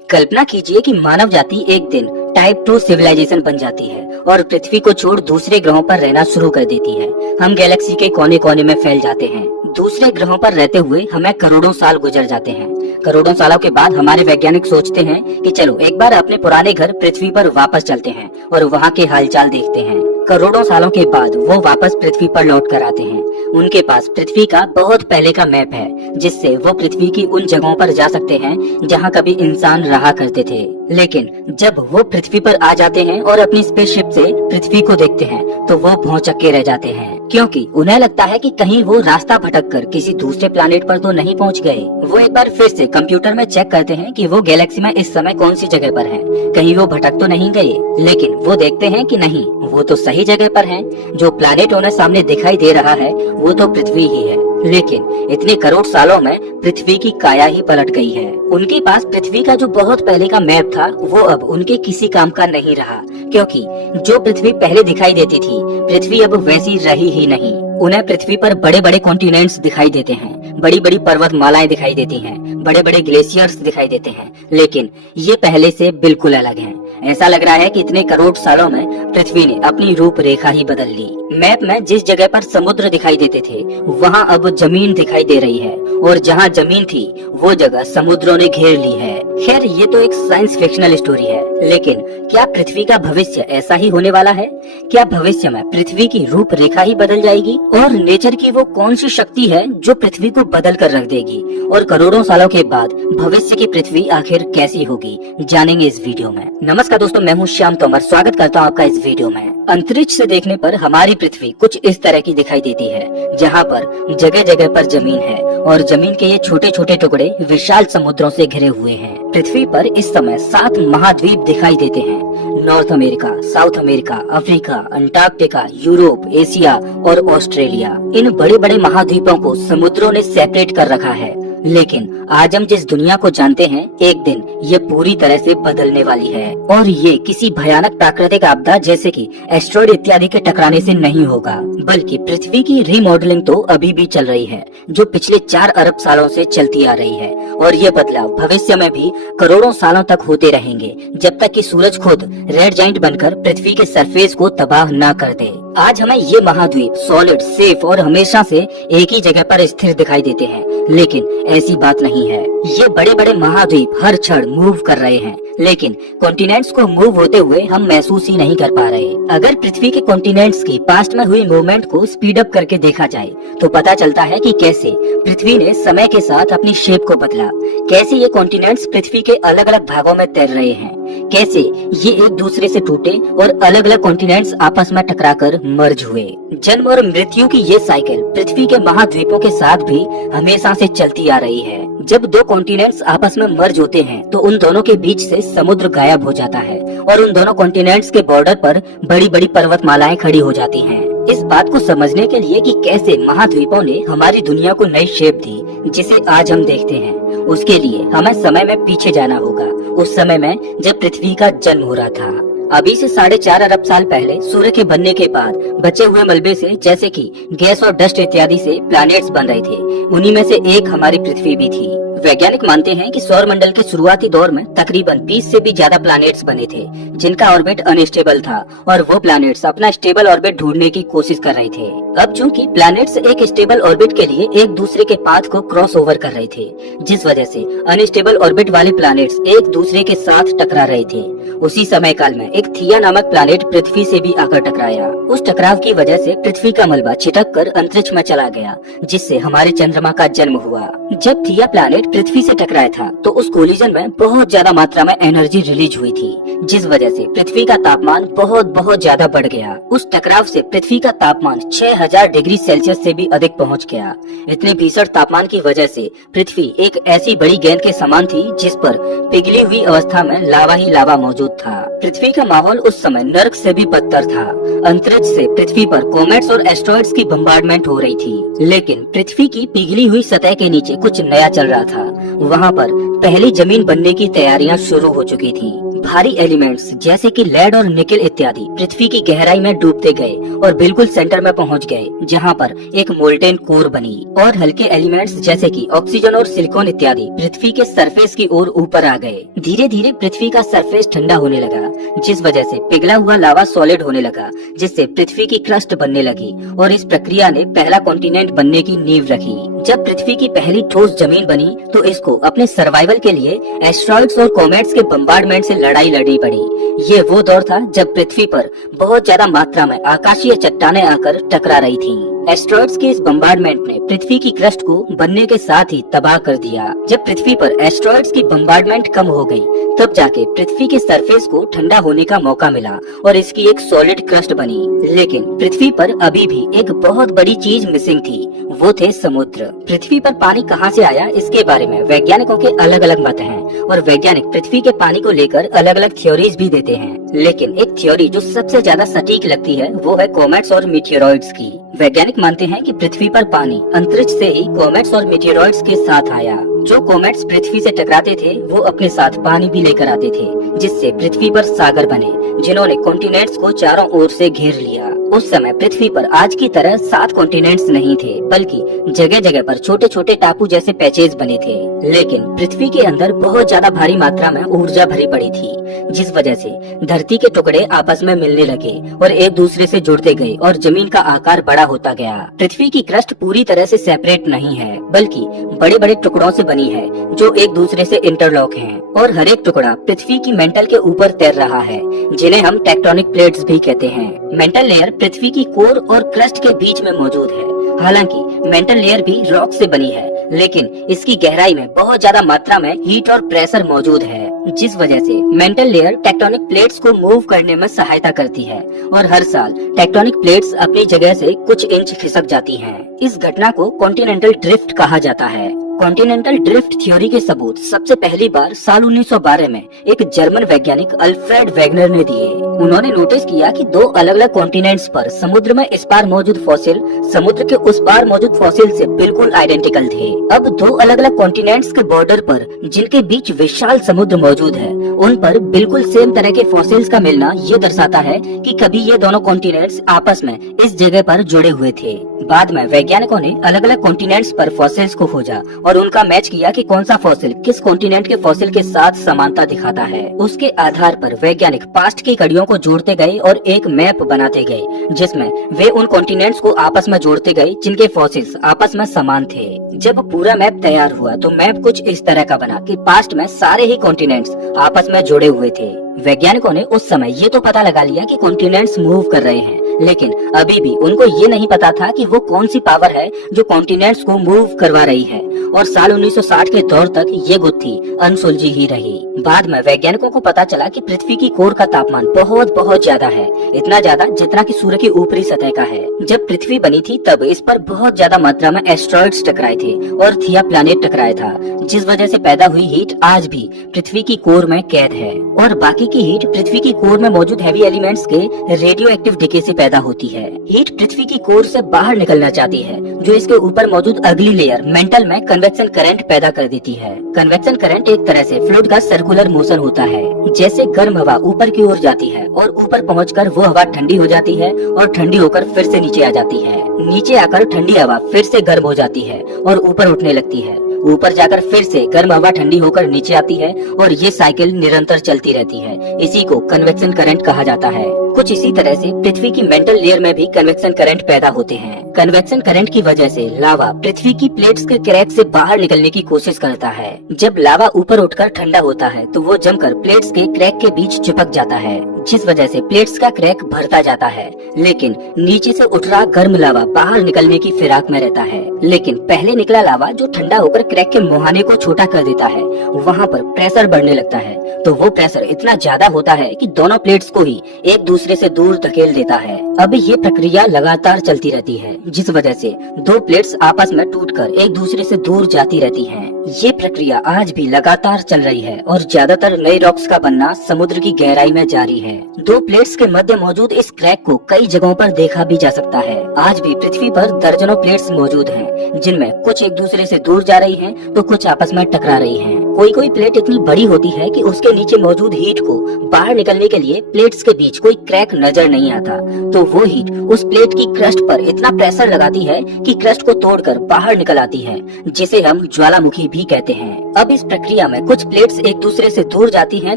कल्पना कीजिए कि मानव जाति एक दिन टाइप 2 सिविलाइजेशन बन जाती है और पृथ्वी को छोड़ दूसरे ग्रहों पर रहना शुरू कर देती है। हम गैलेक्सी के कोने कोने में फैल जाते हैं। दूसरे ग्रहों पर रहते हुए हमें करोड़ों साल गुजर जाते हैं। करोड़ों सालों के बाद हमारे वैज्ञानिक सोचते हैं कि चलो एक बार अपने पुराने घर पृथ्वी पर वापस चलते हैं और वहाँ के हालचाल देखते हैं। करोड़ों सालों के बाद वो वापस पृथ्वी पर लौट कर आते हैं। उनके पास पृथ्वी का बहुत पहले का मैप है, जिससे वो पृथ्वी की उन जगहों पर जा सकते हैं जहाँ कभी इंसान रहा करते थे। लेकिन जब वो पृथ्वी पर आ जाते हैं और अपनी स्पेसशिप से पृथ्वी को देखते हैं तो वो भौंचक्के रह जाते हैं, क्योंकि उन्हें लगता है कि कहीं वो रास्ता भटककर किसी दूसरे प्लैनेट पर तो नहीं पहुंच गए। वो एक बार फिर से कंप्यूटर में चेक करते हैं कि वो गैलेक्सी में इस समय कौन सी जगह पर हैं, कहीं वो भटक तो नहीं गए। लेकिन वो देखते हैं कि नहीं, वो तो सही जगह पर हैं। जो प्लैनेट उन्हें सामने दिखाई दे रहा है वो तो पृथ्वी ही है। लेकिन इतने करोड़ सालों में पृथ्वी की काया ही पलट गई है। उनके पास पृथ्वी का जो बहुत पहले का मैप था वो अब उनके किसी काम का नहीं रहा, क्योंकि जो पृथ्वी पहले दिखाई देती थी पृथ्वी अब वैसी रही ही नहीं। उन्हें पृथ्वी पर बड़े बड़े कॉन्टिनेंट्स दिखाई देते हैं, बड़ी बड़ी पर्वतमालाएं दिखाई देती हैं, बड़े बड़े ग्लेशियर्स दिखाई देते हैं, लेकिन ये पहले से बिल्कुल अलग हैं। ऐसा लग रहा है कि इतने करोड़ सालों में पृथ्वी ने अपनी रूपरेखा ही बदल ली। मैप में जिस जगह पर समुद्र दिखाई देते थे वहाँ अब जमीन दिखाई दे रही है, और जहाँ जमीन थी वो जगह समुद्रों ने घेर ली है। खैर, ये तो एक साइंस फिक्शनल स्टोरी है, लेकिन क्या पृथ्वी का भविष्य ऐसा ही होने वाला है? क्या भविष्य में पृथ्वी की रूपरेखा ही बदल जाएगी? और नेचर की वो कौन सी शक्ति है जो पृथ्वी को बदल कर रख देगी? और करोड़ों सालों के बाद भविष्य की पृथ्वी आखिर कैसी होगी, जानेंगे इस वीडियो में। नमस्कार दोस्तों, मैं हूँ श्याम तोमर, स्वागत करता हूँ आपका इस वीडियो में। अंतरिक्ष से देखने पर हमारी पृथ्वी कुछ इस तरह की दिखाई देती है, जहाँ पर जगह जगह पर जमीन है और जमीन के ये छोटे छोटे टुकड़े विशाल समुद्रों से घिरे हुए हैं। पृथ्वी पर इस समय 7 महाद्वीप दिखाई देते हैं: north America, south America, Africa, Antarctica, Europe, Asia और ऑस्ट्रेलिया। इन बड़े बड़े महाद्वीपों को समुद्रों ने सेपरेट कर रखा है। लेकिन आज हम जिस दुनिया को जानते हैं एक दिन ये पूरी तरह से बदलने वाली है, और ये किसी भयानक प्राकृतिक आपदा जैसे कि एस्टेरॉयड इत्यादि के टकराने से नहीं होगा, बल्कि पृथ्वी की रीमॉडलिंग तो अभी भी चल रही है, जो पिछले 4 अरब सालों से चलती आ रही है। और ये बदलाव भविष्य में भी करोड़ों सालों तक होते रहेंगे, जब तक कि सूरज खुद रेड जाइंट बनकर पृथ्वी के सरफेस को तबाह न कर दे। आज हमें ये महाद्वीप सॉलिड, सेफ और हमेशा से एक ही जगह पर स्थिर दिखाई देते हैं, लेकिन ऐसी बात नहीं है। ये बड़े बड़े महाद्वीप हर क्षण मूव कर रहे हैं, लेकिन कॉन्टिनेंट्स को मूव होते हुए हम महसूस ही नहीं कर पा रहे। अगर पृथ्वी के कॉन्टिनेंट्स की पास्ट में हुई मूवमेंट को स्पीड अप करके देखा जाए तो पता चलता है कि कैसे पृथ्वी ने समय के साथ अपनी शेप को बदला, कैसे ये कॉन्टिनेंट्स पृथ्वी के अलग अलग भागों में तैर रहे हैं, कैसे ये एक दूसरे से टूटे और अलग अलग कॉन्टिनेंट्स आपस में टकराकर मर्ज हुए। जन्म और मृत्यु की ये साइकिल पृथ्वी के महाद्वीपों के साथ भी हमेशा से चलती आ रही है। जब 2 कॉन्टिनेंट्स आपस में मर्ज होते हैं तो उन दोनों के बीच से समुद्र गायब हो जाता है और उन दोनों कॉन्टिनेंट्स के बॉर्डर पर बड़ी बड़ी पर्वतमालाएं खड़ी हो जाती हैं। इस बात को समझने के लिए कि कैसे महाद्वीपों ने हमारी दुनिया को नई शेप दी जिसे आज हम देखते हैं, उसके लिए हमें समय में पीछे जाना होगा, उस समय में जब पृथ्वी का जन्म हो रहा था। अभी से 4.5 अरब साल पहले सूर्य के बनने के बाद बचे हुए मलबे से, जैसे कि गैस और डस्ट इत्यादि से प्लैनेट्स बन रहे थे। उन्हीं में से एक हमारी पृथ्वी भी थी। वैज्ञानिक मानते हैं कि सौर मंडल के शुरुआती दौर में तकरीबन 20 से भी ज्यादा प्लैनेट्स बने थे, जिनका ऑर्बिट अनस्टेबल था, और वो प्लैनेट्स अपना स्टेबल ऑर्बिट ढूंढने की कोशिश कर रहे थे। अब चूंकि प्लैनेट्स एक स्टेबल ऑर्बिट के लिए एक दूसरे के पाथ को क्रॉस ओवर कर रहे थे, जिस वजह से अनस्टेबल ऑर्बिट वाले प्लैनेट्स एक दूसरे के साथ टकरा रहे थे। उसी समय काल में एक थिया नामक प्लैनेट पृथ्वी से भी आकर टकराया। उस टकराव की वजह से पृथ्वी का मलबा छिटक कर अंतरिक्ष में चला गया, जिससे हमारे चंद्रमा का जन्म हुआ। जब थिया प्लैनेट पृथ्वी से टकराया था तो उस कोलिजन में बहुत ज्यादा मात्रा में एनर्जी रिलीज हुई थी, जिस वजह से पृथ्वी का तापमान बहुत ज्यादा बढ़ गया। उस टकराव से पृथ्वी का तापमान 6000 डिग्री सेल्सियस से भी अधिक पहुंच गया। इतने भीषण तापमान की वजह से पृथ्वी एक ऐसी बड़ी गेंद के समान थी जिस पर पिघली हुई अवस्था में लावा ही लावा मौजूद था। पृथ्वी का माहौल उस समय नर्क से भी बदतर था। अंतरिक्ष से पृथ्वी पर कॉमेट्स और एस्ट्रॉइड्स की बम्बार्डमेंट हो रही थी, लेकिन पृथ्वी की पिघली हुई सतह के नीचे कुछ नया चल रहा था। वहाँ पर पहली जमीन बनने की तैयारियां शुरू हो चुकी थी। भारी एलिमेंट्स जैसे कि लेड और निकेल इत्यादि पृथ्वी की गहराई में डूबते गए और बिल्कुल सेंटर में पहुंच गए, जहां पर एक मोल्टेन कोर बनी। और हल्के एलिमेंट्स जैसे कि ऑक्सीजन और सिलिकॉन इत्यादि पृथ्वी के सरफेस की ओर ऊपर आ गए। धीरे धीरे पृथ्वी का सरफेस ठंडा होने लगा, जिस वजह से पिघला हुआ लावा सॉलिड होने लगा, जिससे पृथ्वी की क्रस्ट बनने लगी और इस प्रक्रिया ने पहला कॉन्टिनेंट बनने की नींव रखी। जब पृथ्वी की पहली ठोस जमीन बनी तो इसको अपने सर्वाइवल के लिए एस्ट्रॉइड्स और कॉमेट्स के बम्बार्डमेंट से लड़ाई लड़नी पड़ी। ये वो दौर था जब पृथ्वी पर बहुत ज्यादा मात्रा में आकाशीय चट्टानें आकर टकरा रही थीं। एस्ट्रॉइड्स के इस बम्बार्डमेंट ने पृथ्वी की क्रस्ट को बनने के साथ ही तबाह कर दिया। जब पृथ्वी पर एस्ट्रॉइड्स की बम्बार्डमेंट कम हो गई, तब जाके पृथ्वी के सरफेस को ठंडा होने का मौका मिला और इसकी एक सॉलिड क्रस्ट बनी। लेकिन पृथ्वी पर अभी भी एक बहुत बड़ी चीज मिसिंग थी, वो थे समुद्र। पृथ्वी पर पानी कहाँ से आया, इसके बारे में वैज्ञानिकों के अलग अलग मत हैं और वैज्ञानिक पृथ्वी के पानी को लेकर अलग अलग थ्योरीज भी देते हैं। लेकिन एक थ्योरी जो सबसे ज्यादा सटीक लगती है वो है कॉमेट्स और मीटियोरॉइड्स की। वैज्ञानिक मानते हैं कि पृथ्वी पर पानी अंतरिक्ष से ही कॉमेट्स और मीटियोरॉइड्स के साथ आया। जो कॉमेट्स पृथ्वी से टकराते थे वो अपने साथ पानी भी लेकर आते थे, जिससे पृथ्वी पर सागर बने, जिन्होंने कॉन्टिनेंट्स को चारों ओर से घेर लिया। उस समय पृथ्वी पर आज की तरह 7 कॉन्टिनेंट्स नहीं थे, बल्कि जगह जगह पर छोटे छोटे टापू जैसे पैचेज बने थे। लेकिन पृथ्वी के अंदर बहुत ज्यादा भारी मात्रा में ऊर्जा भरी पड़ी थी, जिस वजह से धरती के टुकड़े आपस में मिलने लगे और एक दूसरे से जुड़ते गए और जमीन का आकार बड़ा होता गया। पृथ्वी की क्रस्ट पूरी तरह से सेपरेट नहीं है, बल्कि बड़े बड़े टुकड़ों से बनी है जो एक दूसरे से इंटरलॉक हैं, और हर एक टुकड़ा पृथ्वी की मेंटल के ऊपर तैर रहा है, जिन्हें हम टेक्टोनिक प्लेट्स भी कहते हैं। मेंटल लेयर पृथ्वी की कोर और क्रस्ट के बीच में मौजूद है। हालांकि मेंटल लेयर भी रॉक से बनी है, लेकिन इसकी गहराई में बहुत ज्यादा मात्रा में हीट और प्रेशर मौजूद है, जिस वजह से मेंटल लेयर टेक्टोनिक प्लेट्स को मूव करने में सहायता करती है और हर साल टेक्टोनिक प्लेट्स अपनी जगह से कुछ इंच खिसक जाती हैं। इस घटना को कॉन्टिनेंटल ड्रिफ्ट कहा जाता है। कॉन्टिनेंटल ड्रिफ्ट थ्योरी के सबूत सबसे पहली बार साल 1912 में एक जर्मन वैज्ञानिक अल्फ्रेड वेगनर ने दिए। उन्होंने नोटिस किया कि 2 अलग अलग कॉन्टिनेंट्स पर समुद्र में इस पार मौजूद फॉसिल समुद्र के उस पार मौजूद फॉसिल से बिल्कुल आइडेंटिकल थे। अब 2 अलग अलग कॉन्टिनेंट्स के बॉर्डर पर जिनके बीच विशाल समुद्र मौजूद है, उन पर बिल्कुल सेम तरह के फॉसिल्स का मिलना ये दर्शाता है कि कभी ये दोनों कॉन्टिनेंट्स आपस में इस जगह पर जुड़े हुए थे। बाद में वैज्ञानिकों ने अलग अलग कॉन्टिनेंट्स पर फॉसिल्स को खोजा और उनका मैच किया कि कौन सा फॉसिल किस कॉन्टिनेंट के फॉसिल के साथ समानता दिखाता है। उसके आधार पर वैज्ञानिक पास्ट की कड़ियों को जोड़ते गए और एक मैप बनाते गए, जिसमें वे उन कॉन्टिनेंट्स को आपस में जोड़ते गए जिनके फॉसिल्स आपस में समान थे। जब पूरा मैप तैयार हुआ तो मैप कुछ इस तरह का बना कि पास्ट में सारे ही कॉन्टिनेंट्स आपस में जुड़े हुए थे। वैज्ञानिकों ने उस समय ये तो पता लगा लिया कि कॉन्टिनेंट्स मूव कर रहे हैं, लेकिन अभी भी उनको ये नहीं पता था कि वो कौन सी पावर है जो कॉन्टिनेंट्स को मूव करवा रही है, और साल 1960 के दौर तक ये गुत्थी अनसुलझी ही रही। बाद में वैज्ञानिकों को पता चला कि पृथ्वी की कोर का तापमान बहुत बहुत ज्यादा है, इतना ज्यादा जितना कि सूर्य की ऊपरी सतह का है। जब पृथ्वी बनी थी तब इस पर बहुत ज्यादा मात्रा में एस्ट्रॉइड्स टकराए थे और थिया प्लैनेट टकराया था, जिस वजह से पैदा हुई हीट आज भी पृथ्वी की कोर में कैद है। और बाकी की हीट पृथ्वी की कोर में मौजूद हैवी एलिमेंट्स के रेडियो एक्टिव डिके से पैदा होती है। हीट पृथ्वी की कोर से बाहर निकलना चाहती है, जो इसके ऊपर मौजूद अगली लेयर मेंटल में कन्वेक्शन करंट पैदा कर देती है। कन्वेक्शन करंट एक तरह से फ्लूइड का सर्कुलर मोशन होता है। जैसे गर्म हवा ऊपर की ओर जाती है और ऊपर पहुंचकर वो हवा ठंडी हो जाती है और ठंडी होकर फिर से नीचे आ जाती है। नीचे आकर ठंडी हवा फिर से गर्म हो जाती है और ऊपर उठने लगती है। ऊपर जाकर फिर से गर्म हवा ठंडी होकर नीचे आती है और ये साइकिल निरंतर चलती रहती है। इसी को कन्वेक्शन करंट कहा जाता है। कुछ इसी तरह से पृथ्वी की मेंटल लेयर में भी कन्वेक्शन करंट पैदा होते हैं। कन्वेक्शन करंट की वजह से लावा पृथ्वी की प्लेट्स के क्रैक से बाहर निकलने की कोशिश करता है। जब लावा ऊपर उठकर ठंडा होता है तो वो जमकर प्लेट्स के क्रैक के बीच चिपक जाता है, जिस वजह से प्लेट्स का क्रैक भरता जाता है। लेकिन नीचे से उठ रहा गर्म लावा बाहर निकलने की फिराक में रहता है। लेकिन पहले निकला लावा जो ठंडा होकर क्रैक के मुहाने को छोटा कर देता है, वहाँ पर प्रेशर बढ़ने लगता है, तो वो प्रेशर इतना ज्यादा होता है कि दोनों प्लेट्स को ही एक दूसरे से दूर धकेल देता है। अब ये प्रक्रिया लगातार चलती रहती है, जिस वजह से 2 प्लेट्स आपस में टूटकर एक दूसरे से दूर जाती रहती हैं। ये प्रक्रिया आज भी लगातार चल रही है और ज्यादातर नए रॉक्स का बनना समुद्र की गहराई में जारी है। दो प्लेट्स के मध्य मौजूद इस क्रैक को कई जगहों पर देखा भी जा सकता है। आज भी पृथ्वी पर दर्जनों प्लेट्स मौजूद हैं, जिनमें कुछ एक दूसरे से दूर जा रही हैं, तो कुछ आपस में टकरा रही हैं। कोई कोई प्लेट इतनी बड़ी होती है कि उसके नीचे मौजूद हीट को बाहर निकलने के लिए प्लेट्स के बीच कोई क्रैक नजर नहीं आता, तो वो हीट उस प्लेट की क्रस्ट पर इतना प्रेशर लगाती है कि क्रस्ट को तोड़कर बाहर निकल आती है, जिसे हम ज्वालामुखी भी कहते हैं। अब इस प्रक्रिया में कुछ प्लेट्स एक दूसरे से दूर जाती हैं,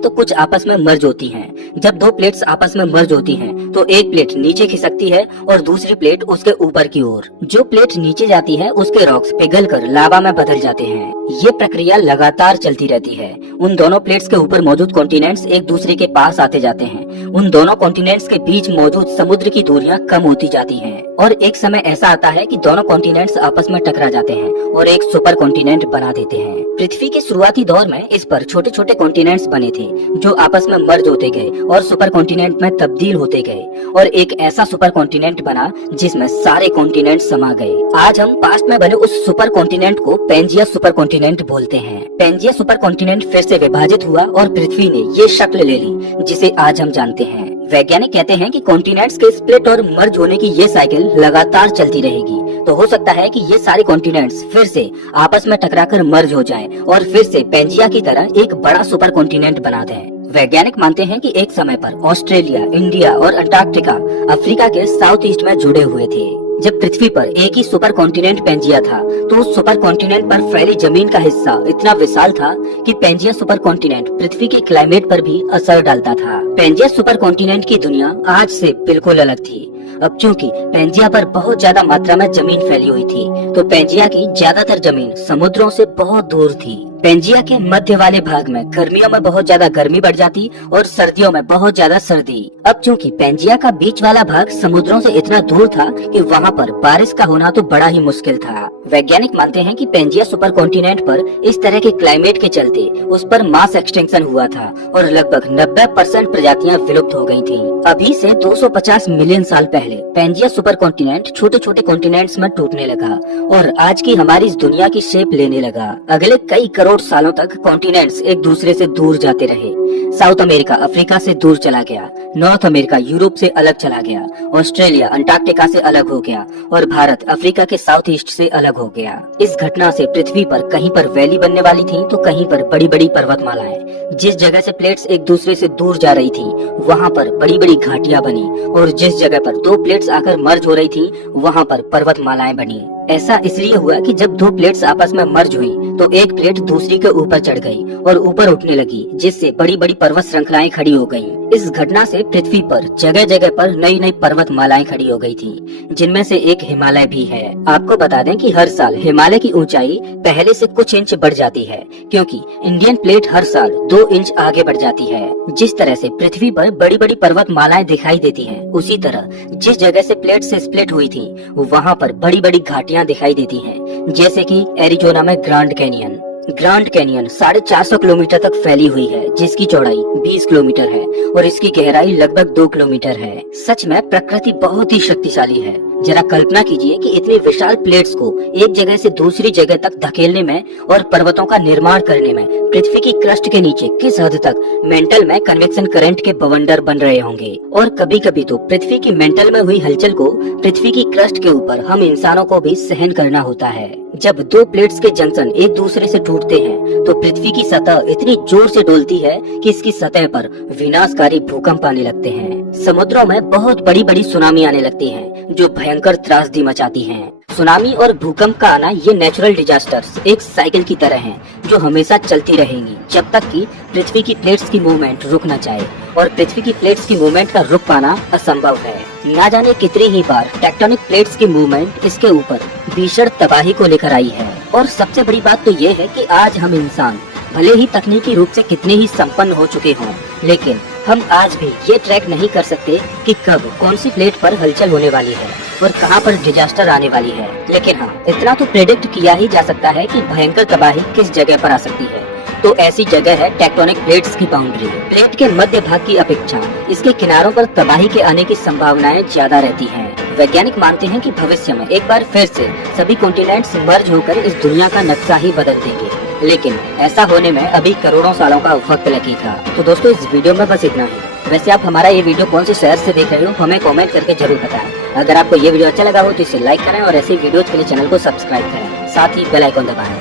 तो कुछ आपस में मर्ज होती हैं। जब दो प्लेट्स आपस में मर्ज होती हैं, तो एक प्लेट नीचे खिसकती है और दूसरी प्लेट उसके ऊपर की ओर। जो प्लेट नीचे जाती है उसके रॉक्स पिघलकर लावा में बदल जाते हैं। ये प्रक्रिया लगातार चलती रहती है। उन दोनों प्लेट्स के ऊपर मौजूद कॉन्टिनेंट्स एक दूसरे के पास आते जाते हैं। उन दोनों कॉन्टिनेंट्स के बीच मौजूद समुद्र की दूरियां कम होती जाती हैं और एक समय ऐसा आता है कि दोनों कॉन्टिनेंट्स आपस में टकरा जाते हैं और एक सुपर कॉन्टिनेंट बना देते हैं। पृथ्वी के शुरुआती दौर में इस पर छोटे छोटे कॉन्टिनेंट्स बने थे, जो आपस में मर्ज होते गए और सुपर कॉन्टिनेंट में तब्दील होते गए और एक ऐसा सुपर कॉन्टिनेंट बना जिसमें सारे कॉन्टिनेंट समा गए। आज हम पास्ट में बने उस सुपर कॉन्टिनेंट को पेंजिया सुपर कॉन्टिनेंट बोलते हैं। पेंजिया सुपर कॉन्टिनेंट फिर से विभाजित हुआ और पृथ्वी ने ये शक्ल ले ली जिसे आज हम जानते हैं। वैज्ञानिक कहते हैं कि कॉन्टिनेंट्स के स्प्लिट और मर्ज होने की ये साइकिल लगातार चलती रहेगी, तो हो सकता है कि ये सारे कॉन्टिनेंट्स फिर से आपस में टकराकर मर्ज हो जाएं और फिर से पेंजिया की तरह एक बड़ा सुपर कॉन्टिनेंट बना दें। वैज्ञानिक मानते हैं कि एक समय पर ऑस्ट्रेलिया, इंडिया और अंटार्कटिका अफ्रीका के साउथ ईस्ट में जुड़े हुए थे। जब पृथ्वी पर एक ही सुपर कॉन्टिनेंट पेंजिया था, तो उस सुपर कॉन्टिनेंट पर फैली जमीन का हिस्सा इतना विशाल था कि पेंजिया सुपर कॉन्टिनेंट पृथ्वी के क्लाइमेट पर भी असर डालता था। पेंजिया सुपर कॉन्टिनेंट की दुनिया आज से बिल्कुल अलग थी। अब चूंकि पेंजिया पर बहुत ज्यादा मात्रा में जमीन फैली हुई थी, तो पेंजिया की ज्यादातर जमीन समुद्रों से बहुत दूर थी। पेंजिया के मध्य वाले भाग में गर्मियों में बहुत ज्यादा गर्मी बढ़ जाती और सर्दियों में बहुत ज्यादा सर्दी। अब चूंकि पेंजिया का बीच वाला भाग समुद्रों से इतना दूर था कि वहाँ पर बारिश का होना तो बड़ा ही मुश्किल था। वैज्ञानिक मानते हैं कि पेंजिया सुपर कॉन्टिनेंट पर इस तरह के क्लाइमेट के चलते उस पर मास एक्सटिंक्शन हुआ था और लगभग 90% प्रजातियां विलुप्त हो गई थीं। अभी से 250 मिलियन साल पहले पेंजिया सुपर कॉन्टिनेंट छोटे छोटे कॉन्टिनेंट्स में टूटने लगा और आज की हमारी इस दुनिया की शेप लेने लगा। अगले कई करोड़ सालों तक कॉन्टिनेंट्स एक दूसरे से दूर जाते रहे। साउथ अमेरिका अफ्रीका से दूर चला गया, नॉर्थ अमेरिका यूरोप से अलग चला गया, ऑस्ट्रेलिया अंटार्कटिका से अलग हो गया और भारत अफ्रीका के साउथ ईस्ट से अलग हो गया। इस घटना से पृथ्वी पर कहीं पर वैली बनने वाली थी, तो कहीं पर बड़ी बड़ी पर्वतमालाएं। जिस जगह से प्लेट्स एक दूसरे से दूर जा रही थी, वहाँ पर बड़ी बड़ी घाटियां बनी और जिस जगह पर दो प्लेट्स आकर मर्ज हो रही थी, वहाँ पर पर्वतमालाएं बनी। ऐसा इसलिए हुआ कि जब दो प्लेट्स आपस में मर्ज हुई, तो एक प्लेट दूसरी के ऊपर चढ़ गई और ऊपर उठने लगी, जिससे बड़ी बड़ी पर्वत श्रृंखलाएं खड़ी हो गईं। इस घटना से पृथ्वी पर जगह जगह पर नई नई पर्वतमालाएं खड़ी हो गई थी, जिनमें से एक हिमालय भी है। आपको बता दें कि हर साल हिमालय की ऊंचाई पहले से कुछ इंच बढ़ जाती है, क्योंकि इंडियन प्लेट हर साल 2 इंच आगे बढ़ जाती है। जिस तरह से पृथ्वी पर बड़ी बड़ी पर्वतमालाएं दिखाई देती हैं, उसी तरह जिस जगह से प्लेट से स्प्लिट हुई थी, वहाँ पर बड़ी बड़ी घाटियां दिखाई देती हैं, जैसे कि एरिजोना में grand canyon. Grand canyon 450 kilometre तक फैली हुई है, जिसकी चौड़ाई 20 किलोमीटर है और इसकी गहराई लगभग 2 किलोमीटर है। सच में प्रकृति बहुत ही शक्तिशाली है। जरा कल्पना कीजिए कि इतनी विशाल प्लेट्स को एक जगह से दूसरी जगह तक धकेलने में और पर्वतों का निर्माण करने में पृथ्वी की क्रस्ट के नीचे किस हद तक मेंटल में कन्वेक्शन करंट के बवंडर बन रहे होंगे। और कभी कभी तो पृथ्वी की मेंटल में हुई हलचल को पृथ्वी की क्रस्ट के ऊपर हम इंसानों को भी सहन करना होता है। जब दो प्लेट्स के जंक्शन एक दूसरे से टूटते हैं, तो पृथ्वी की सतह इतनी जोर से डोलती है कि इसकी सतह पर विनाशकारी भूकंप आने लगते हैं। समुद्रों में बहुत बड़ी बड़ी सुनामी आने लगती हैं, जो भयंकर त्रासदी मचाती हैं। सुनामी और भूकंप का आना ये नेचुरल डिजास्टर्स एक साइकिल की तरह हैं, जो हमेशा चलती रहेंगी जब तक कि पृथ्वी की प्लेट्स की मूवमेंट रुक न जाए, और पृथ्वी की प्लेट्स की मूवमेंट का रुक पाना असंभव है। ना जाने कितनी ही बार टेक्टोनिक प्लेट्स की मूवमेंट इसके ऊपर भीषण तबाही को लेकर आई है। और सबसे बड़ी बात तो ये है कि आज हम इंसान भले ही तकनीकी रूप से कितने ही संपन्न हो चुके हों, लेकिन हम आज भी ये ट्रैक नहीं कर सकते कि कब कौन सी प्लेट पर हलचल होने वाली है और कहां पर डिजास्टर आने वाली है। लेकिन हाँ, इतना तो प्रेडिक्ट किया ही जा सकता है कि भयंकर तबाही किस जगह पर आ सकती है। तो ऐसी जगह है टेक्टोनिक प्लेट्स की बाउंड्री। प्लेट के मध्य भाग की अपेक्षा इसके किनारों पर तबाही के आने की संभावनाएं ज्यादा रहती हैं। वैज्ञानिक मानते हैं कि भविष्य में एक बार फिर से सभी कॉन्टिनेंट्स मर्ज होकर इस दुनिया का नक्शा ही बदल देंगे। लेकिन ऐसा होने में अभी करोड़ों सालों का वक्त लगेगा। तो दोस्तों इस वीडियो में बस इतना ही। वैसे आप हमारा ये वीडियो कौन से शहर से देख रहे हो हमें कमेंट करके जरूर बताएं। अगर आपको ये वीडियो अच्छा लगा हो तो इसे लाइक करें और ऐसी वीडियोज के लिए चैनल को सब्सक्राइब करें, साथ ही बेल आइकन दबाएं।